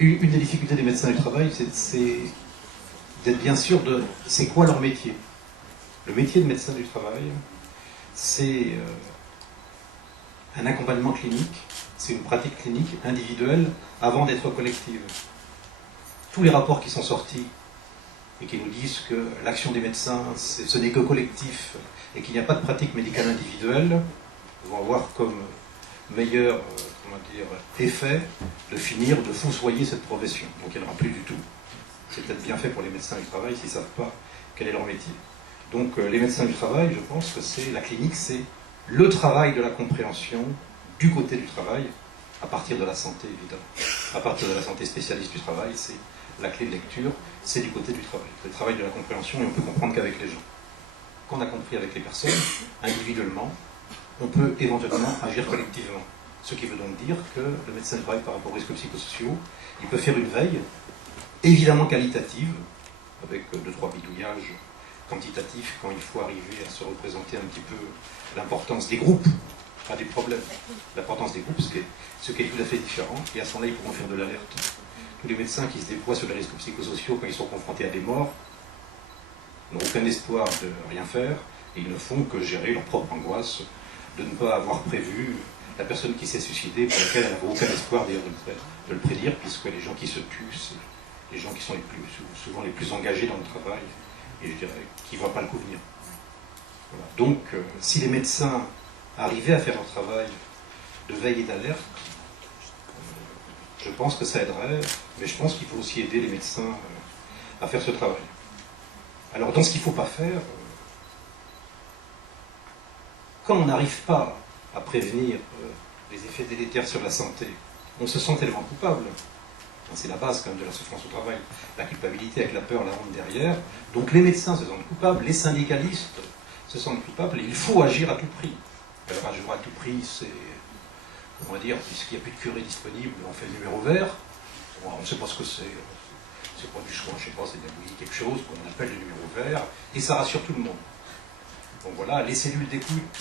Une des difficultés des médecins du travail, c'est d'être bien sûr de c'est quoi leur métier. Le métier de médecin du travail, c'est un accompagnement clinique, c'est une pratique clinique individuelle avant d'être collective. Tous les rapports qui sont sortis et qui nous disent que l'action des médecins, ce n'est que collectif et qu'il n'y a pas de pratique médicale individuelle, vont avoir comme meilleur effet de finir de fossoyer cette profession. Donc il n'y en aura plus du tout. C'est peut-être bien fait pour les médecins du travail s'ils ne savent pas quel est leur métier. Donc les médecins du travail, je pense que c'est la clinique, c'est le travail de la compréhension du côté du travail, à partir de la santé évidemment. À partir de la santé spécialiste du travail, c'est la clé de lecture, c'est du côté du travail. Le travail de la compréhension, et on peut comprendre qu'avec les gens. Quand on a compris avec les personnes, individuellement, on peut éventuellement agir collectivement. Ce qui veut donc dire que le médecin du travail par rapport aux risques psychosociaux, il peut faire une veille, évidemment qualitative, avec 2-3 bidouillages quantitatifs quand il faut arriver à se représenter un petit peu l'importance des groupes, pas des problèmes, l'importance des groupes, ce qui est tout à fait différent, et à ce moment-là, ils pourront faire de l'alerte. Tous les médecins qui se déploient sur les risques psychosociaux quand ils sont confrontés à des morts n'ont aucun espoir de rien faire, et ils ne font que gérer leur propre angoisse de ne pas avoir prévu la personne qui s'est suicidée, pour laquelle elle n'avait aucun espoir d'ailleurs de le prédire, puisque les gens qui se tuent, c'est les gens qui sont souvent les plus engagés dans le travail, et je dirais, qui ne voient pas le coup venir. Voilà. Donc, si les médecins arrivaient à faire leur travail de veille et d'alerte, je pense que ça aiderait, mais je pense qu'il faut aussi aider les médecins à faire ce travail. Alors, dans ce qu'il ne faut pas faire, quand on n'arrive pas à prévenir les effets délétères sur la santé, on se sent tellement coupable. C'est la base quand même de la souffrance au travail, la culpabilité avec la peur, la honte derrière. Donc les médecins se sentent coupables, les syndicalistes se sentent coupables, et il faut agir à tout prix. Alors agir à tout prix, c'est, on va dire, puisqu'il n'y a plus de curé disponible, on fait le numéro vert. Bon, on ne sait pas ce que c'est pas du choix, je ne sais pas, c'est de quelque chose qu'on appelle le numéro vert, et ça rassure tout le monde. Donc voilà, les cellules d'écoute,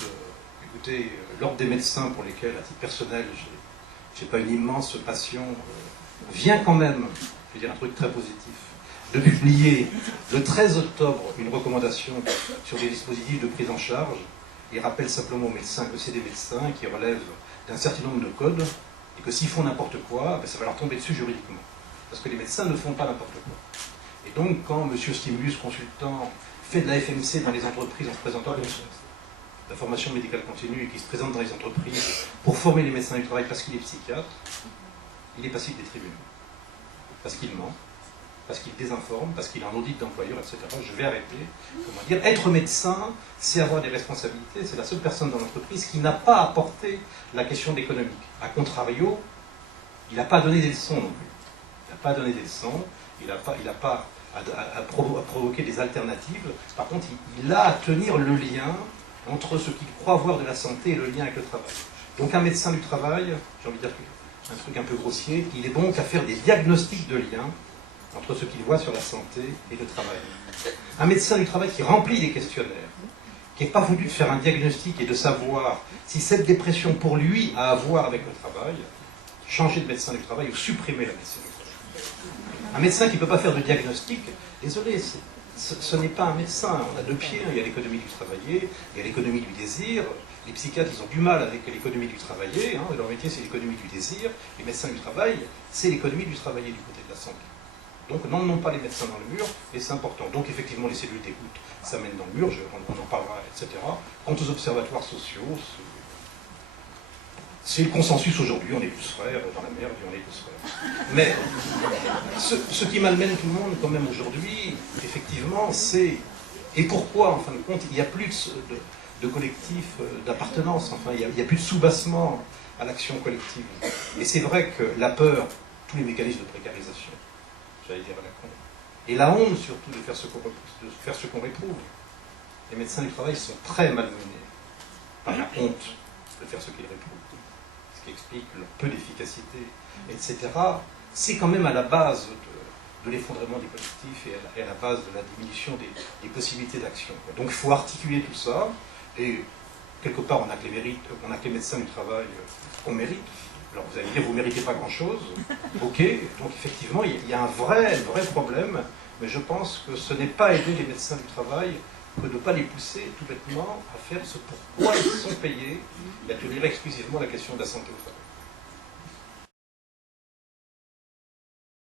écoutez, l'ordre des médecins pour lesquels, à titre personnel, j'ai pas une immense passion, vient quand même, je vais dire un truc très positif, de publier le 13 octobre une recommandation sur les dispositifs de prise en charge, et rappelle simplement aux médecins que c'est des médecins qui relèvent d'un certain nombre de codes, et que s'ils font n'importe quoi, ben ça va leur tomber dessus juridiquement. Parce que les médecins ne font pas n'importe quoi. Et donc, quand M. Stimulus, consultant, fait de la FMC dans les entreprises en se présentant comme la formation médicale continue et qui se présente dans les entreprises pour former les médecins du travail parce qu'il est psychiatre, il est passible des tribunaux. Parce qu'il ment, parce qu'il désinforme, parce qu'il a un audit d'employeur, etc. Je vais arrêter. Comment dire, être médecin, c'est avoir des responsabilités. C'est la seule personne dans l'entreprise qui n'a pas apporté la question d'économique. A contrario, il n'a pas donné des leçons non plus. Il n'a pas donné des leçons, il n'a pas à provoquer des alternatives. Par contre, il a à tenir le lien entre ce qu'il croit voir de la santé et le lien avec le travail. Donc un médecin du travail, j'ai envie de dire un truc un peu grossier, il est bon qu'à faire des diagnostics de lien entre ce qu'il voit sur la santé et le travail. Un médecin du travail qui remplit des questionnaires, qui n'est pas voulu de faire un diagnostic et de savoir si cette dépression pour lui a à voir avec le travail, changer de médecin du travail ou supprimer la médecine du travail. Un médecin qui ne peut pas faire de diagnostic, désolé, ce n'est pas un médecin. On a deux pieds, il y a l'économie du travailler, il y a l'économie du désir. Les psychiatres, ils ont du mal avec l'économie du travailler, leur métier c'est l'économie du désir. Les médecins du travail, c'est l'économie du travailler du côté de la santé. Donc n'emmenons pas les médecins dans le mur, et c'est important. Donc effectivement, les cellules d'écoute, ça mène dans le mur, on en parlera, etc. Quant aux observatoires sociaux, c'est le consensus aujourd'hui, on est tous frères, dans la merde, on est tous frères. Mais ce qui malmène tout le monde quand même aujourd'hui, effectivement, c'est... Et pourquoi, en fin de compte, il n'y a plus de collectif d'appartenance, enfin, il n'y a plus de soubassement à l'action collective. Et c'est vrai que la peur, tous les mécanismes de précarisation, j'allais dire à la con, et la honte surtout de faire ce qu'on réprouve. Les médecins du travail sont très malmenés par la honte de faire ce qu'ils réprouvent. Ce qui explique leur peu d'efficacité, etc. C'est quand même à la base de l'effondrement des collectifs et à la base de la diminution des possibilités d'action. Donc il faut articuler tout ça, et quelque part on a que les médecins du travail qu'on mérite, Alors vous allez dire, vous ne méritez pas grand-chose. Ok, donc effectivement, il y a un vrai problème, mais je pense que ce n'est pas aider les médecins du travail que de ne pas les pousser tout bêtement à faire ce pourquoi ils sont payés et à tenir exclusivement la question de la santé au travail.